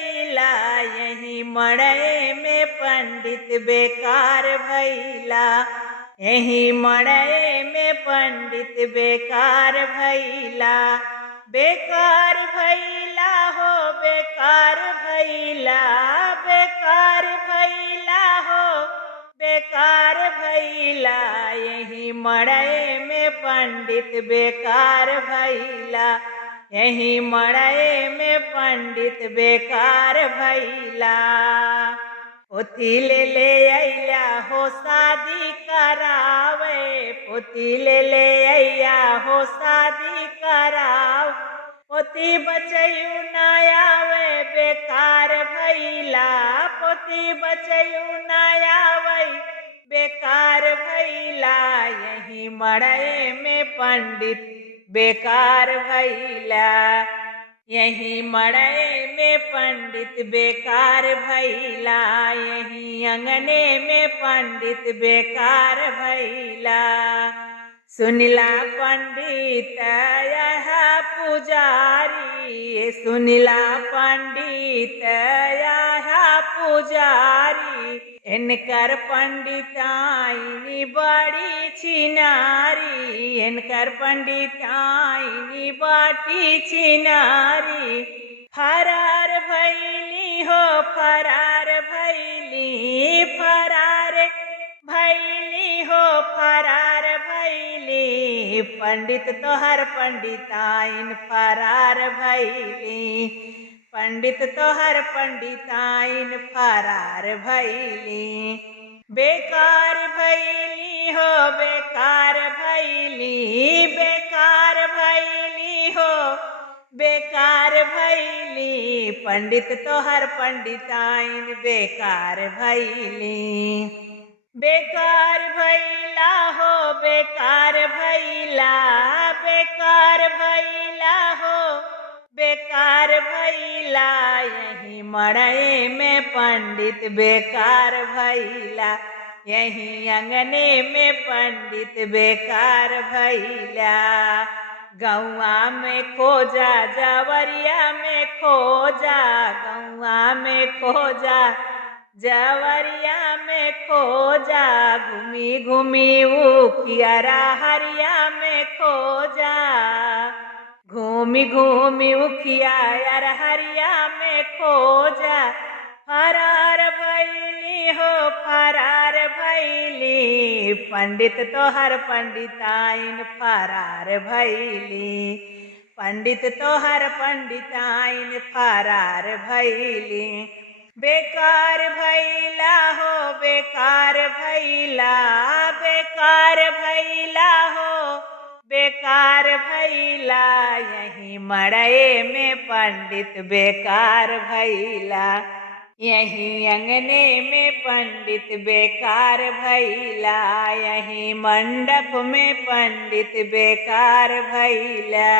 भैला, यही मड़ई में पंडित बेकार भैला, यही मड़ई में पंडित बेकार भैला। बेकार भैला हो बेकार भैला, बेकार भैला हो बेकार भैला, यही मड़ई में पंडित बेकार भैला, यही मड़ई में पंडित बेकार भैला। पोथी ले अइया हो शादी करावे, पोथी ले अइया हो शादी कराव, पोथी बचयू न आवे बेकार भैला, पोथी बचयू न आवे बेकार भैला, यही मड़ई में पंडित बेकार भैला, यही मड़ई में पंडित बेकार भैला, यही अंगने में पंडित बेकार भैला। सुनिला पंडित यह पुजारी, सुनिला पंडित यह पुजारी, इनकर पंडिताइनी बड़ी छिनारी, इनकर पंडिताइनी बाटी छिनारी। फरार भैली हो फरार भैली, फरार भैली हो फरार भैली, पंडित तोहर पंडिताइन फरार भैली, पंडित तोहर पंडिताइन फरार भैली। बेकार भैली हो बेकार भैली, बेकार भैली हो बेकार भैली, पंडित तोहर पंडिताइन बेकार भैली। बेकार भैला हो बेकार भैला, बेकार भैला हो बेकार भैला, यही मड़ई में पंडित बेकार भैला, यही अंगने में पंडित बेकार भैला। गौआ में खोजा जवरिया में खोजा, गौआ में खोजा जवरिया में खोजा, घूमी घूमी उखियारा हरिया में खोजा, घूमी घूमी उखियार हरिया में खोजा। फरार भैली हो फरार भैली, पंडित तोहर पंडिताइन फरार भैली, पंडित तोहर पंडिताइन फरार भैली। बेकार भैला हो बेकार भैला, बेकार भैला हो बेकार भैला, यही मड़ई में पंडित बेकार भैला, यही अंगने में पंडित बेकार भैला, यही मंडप में पंडित बेकार भैला।